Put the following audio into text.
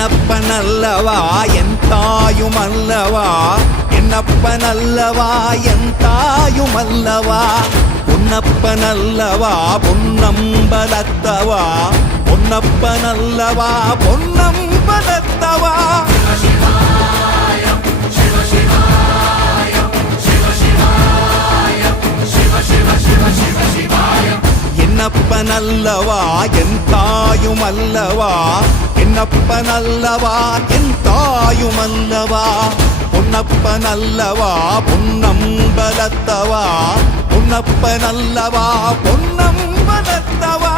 என்னப்பனல்லவா என் தாயுமல்லவா, என்னப்பனல்லவா என் தாயுமல்லவா, பொன்னப்பனல்லவா பொன்னம்பலத்தவா, பொன்னப்பனல்லவா பொன்னம்பலத்தவா. என்னப்பனல்லவா என் தாயுமல்லவா, என்னப்பனல்லவா என் தாயுமல்லவா, பொன்னப்பனல்லவா பொன்னம்பலத்தவா, பொன்னப்பனல்லவா பொன்னம்பலத்தவா.